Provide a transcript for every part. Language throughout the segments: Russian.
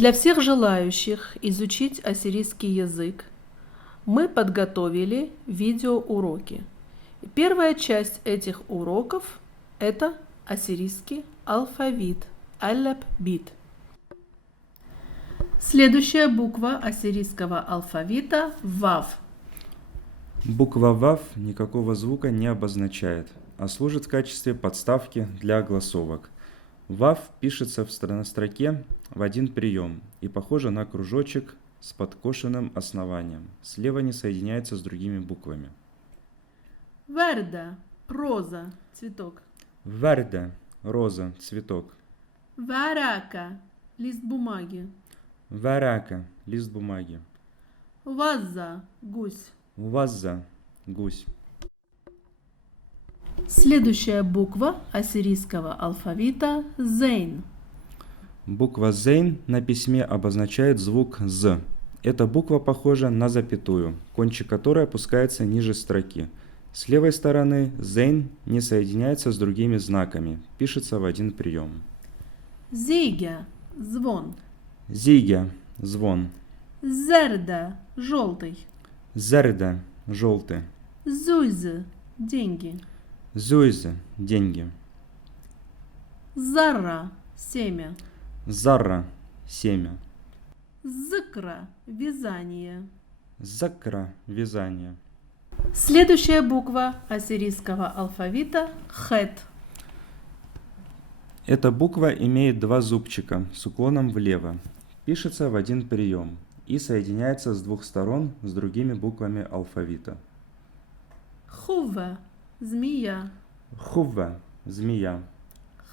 Для всех желающих изучить ассирийский язык мы подготовили видеоуроки. Первая часть этих уроков – это ассирийский алфавит, аль-бит. Следующая буква ассирийского алфавита – вав. Буква ВАВ никакого звука не обозначает, а служит в качестве подставки для огласовок. ВАВ пишется на строке в один прием и похоже на кружочек с подкошенным основанием. Слева не соединяется с другими буквами. Верда – роза, цветок. Верде – роза, цветок. Варака – лист бумаги. Варака – лист бумаги. Вазза – гусь. Вазза – гусь. Следующая буква ассирийского алфавита – зейн. Буква «зейн» на письме обозначает звук «з». Эта буква похожа на запятую, кончик которой опускается ниже строки. С левой стороны «зейн» не соединяется с другими знаками, пишется в один прием. Зигя – звон. Зигя – звон. Зерда – желтый. Зерда – желтый. Зуйзы – деньги. Зуйзы – деньги. Зарра – семя. Зарра – семя. Зыкра – вязание. Закра – вязание. Следующая буква ассирийского алфавита – хет. Эта буква имеет два зубчика с уклоном влево. Пишется в один прием и соединяется с двух сторон с другими буквами алфавита. Хувва – змея. Хувва – змея.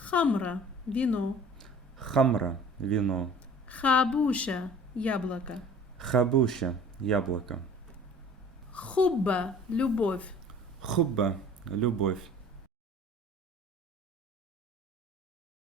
Хамра – вино. Хамра – вино. Хабуша – яблоко. Хабуша – яблоко. Хубба – любовь. Хубба – любовь.